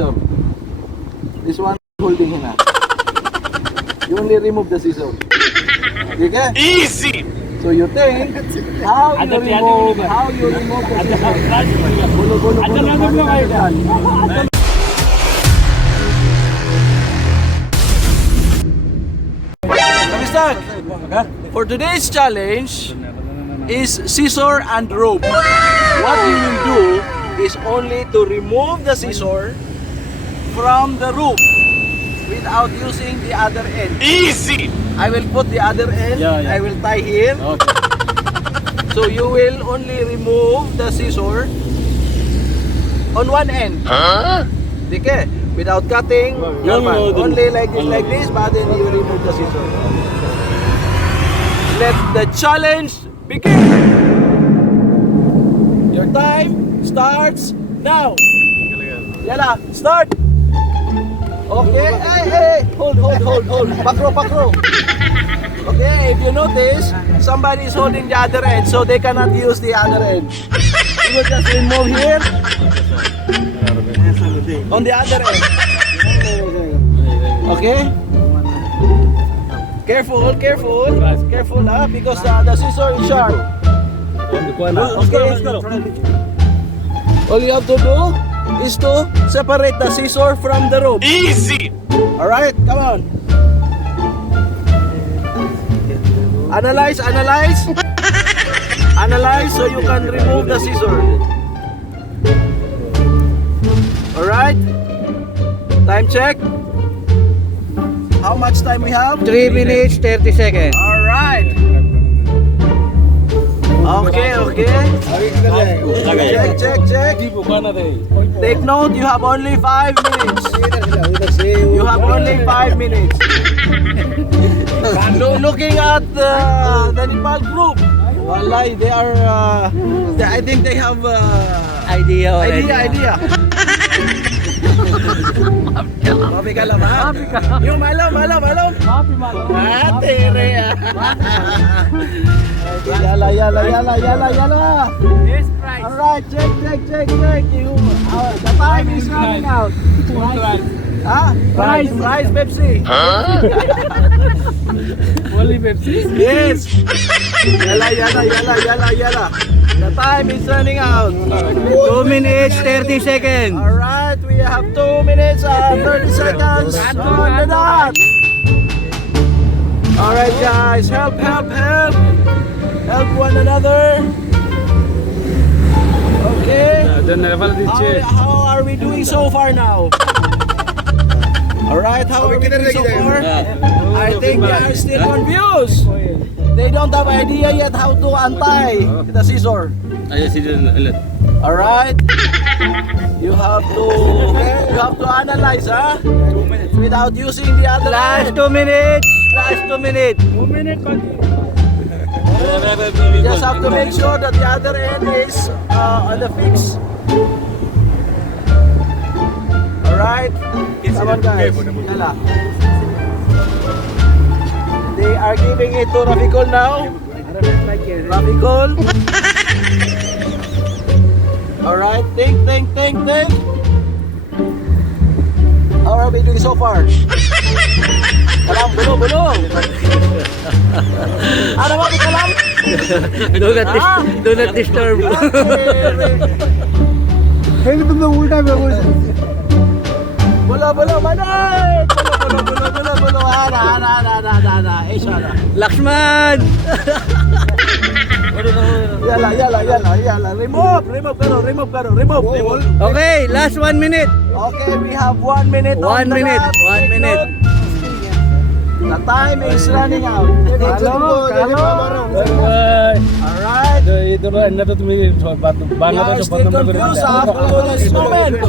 scissor. This one holding here. You only remove the scissor. Okay? Easy! So you think how you remove the scissor. Gulo. For today's challenge is scissor and rope. What you will do is only to remove the scissor from the rope without using the other end. Easy! I will put the other end. I will tie here. Okay. So you will only remove the scissor on one end. Huh? Okay? Without cutting. Only like this, but then you remove the scissor. Let the challenge begin. Your time starts now. Yala, start. Okay, hey, hold. Pakro. Okay, if you notice, somebody is holding the other end, so they cannot use the other end. You will just remove here on the other end. Okay? Careful, because the scissor is sharp. Okay? All you have to do is to separate the scissor from the rope. Easy! Alright, come on. Analyze. Analyze so you can remove the scissor. Alright? Time check. How much time we have? 3 minutes 30 seconds. Alright. Okay. Check. Take note, you have only 5 minutes. You have only 5 minutes. Looking at the Nepal group, wallahi, they are, I think they have Idea already. Idea. Mapi ka lang, ha? Yung malom. Tere. Yala. Yes, price. Alright, check. The time is running out. Price Pepsi. Only Pepsi? Yes. Yala. The time is running out. 2 minutes 30 seconds. Alright, we have 2 minutes and 30 seconds on the dot. Alright guys, help one another. Okay. How are we doing so far now? Alright, how are we doing so far? I think they are still confused. They don't have idea yet how to untie the scissor. Alright. You have to analyze, huh? 2 minutes. Without using the other Last end. 2 minutes. Last 2 minutes. 2 minutes. You just have to make sure that the other end is on the fix. Alright? Come on guys. Yala. They are giving it to Rafikol now. Rafikol. Alright, think. How are we doing so far? Kalam, bulong. Ano ba, kalam? Do not disturb. Bulo, manay! Bulo. Ana. Lakshman! Yala. Remove. Okay, last 1 minute. Okay, we have 1 minute. 1 minute. The time is running out. Alright. You are still confused after this moment.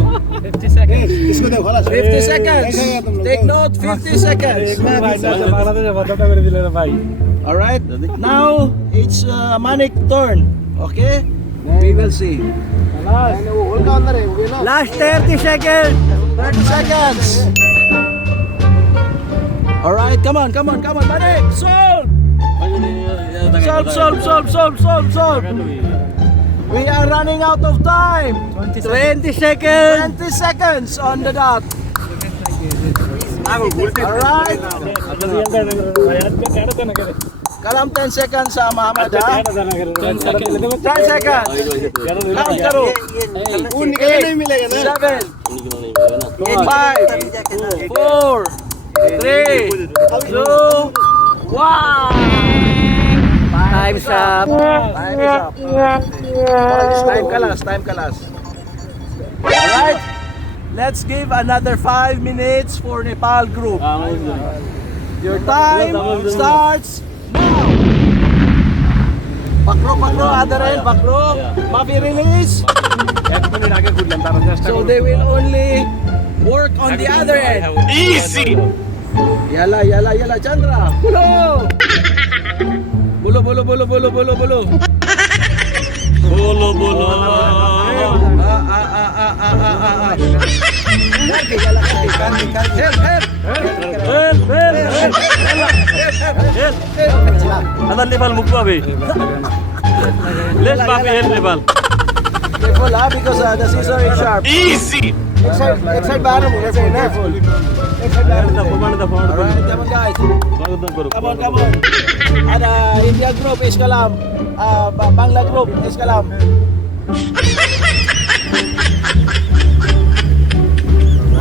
50 seconds. 50 seconds. Take note, 50 seconds. Alright, now it's Manik's turn. Okay? We will see. Last 30 seconds. 30 seconds. Alright, come on, Manik. Solve. We are running out of time. 20 seconds. 20 seconds on the dot. Alright. Kalam 10 seconds sa Muhammad ha? 10 seconds. 10 seconds. Count karo. 8, 7, 5, 4, 3, 2, 1. Time's up. Time is up. Time kalas. Alright. Let's give another 5 minutes for Nepal group. Your time starts now. Bakro, other end, bakro. Mafi release. So they will only work on the other end. Easy! Yala, Chandra. Bulo. Bulo. Ada level mukba bhai. Let's back help level. Careful because the scissor is sharp. Easy! Exide baano mo kasi careful. Alright, come on guys. Come on. Ada India group is kalam. Bangla group is kalam.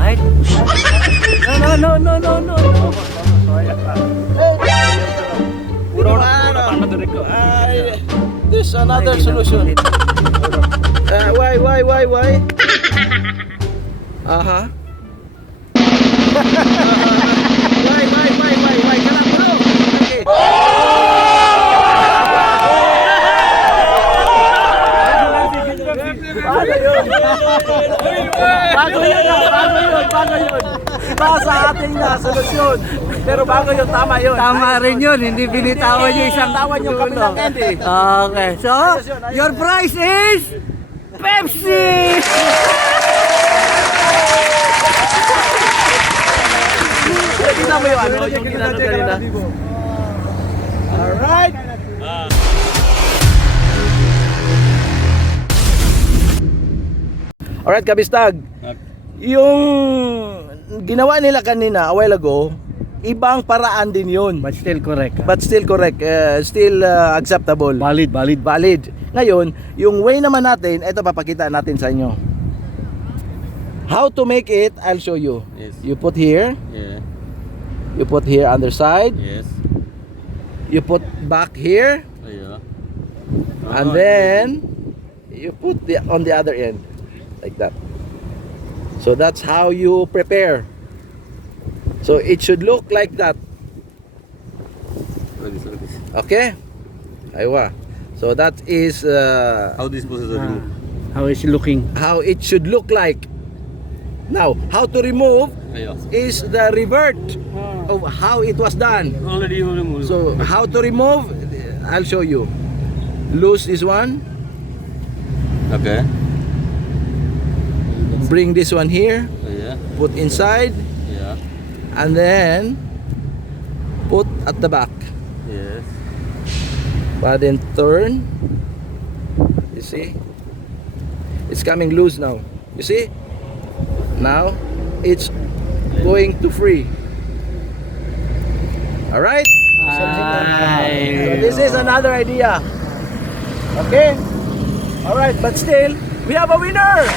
Right? No. There's another solution. Why? Aha. Why? Kalam bro. Okay. Bago yun. Iba sa ating solusyon. Pero bago yun, tama yun. Tama rin yun, hindi binitawan yung isang Tawan yung kabilang end eh. Okay, so your prize is Pepsi! Kita mo yung yung ginano kanina. Alright. Alright, kabistag. Yung ginawa nila kanina a while ago, ibang paraan din yun. But still correct. But still correct. Still acceptable. Valid. Ngayon, yung way naman natin, ito papakita natin sa inyo. How to make it, I'll show you. Yes. You put here. Yeah. You put here underside. Yes. You put back here. Yeah. And then you put on the other end. Like that. So that's how you prepare. So it should look like that. Okay? Aywa. So that is How this process remove? How is it looking? how it should look like. Now, how to remove Yeah. is the revert of how it was done. Already you remove. So how to remove, I'll show you. Loose this one. Okay. Bring this one here. Yeah. Put inside. Yeah. And then put at the back. Yes. But then turn. You see? It's coming loose now. You see? Now it's going to free. Alright? So this is another idea. Okay? Alright, but still, we have a winner!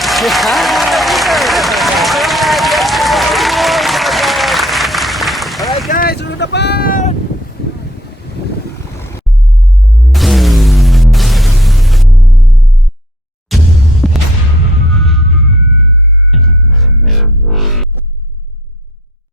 Alright guys, sunod na pa!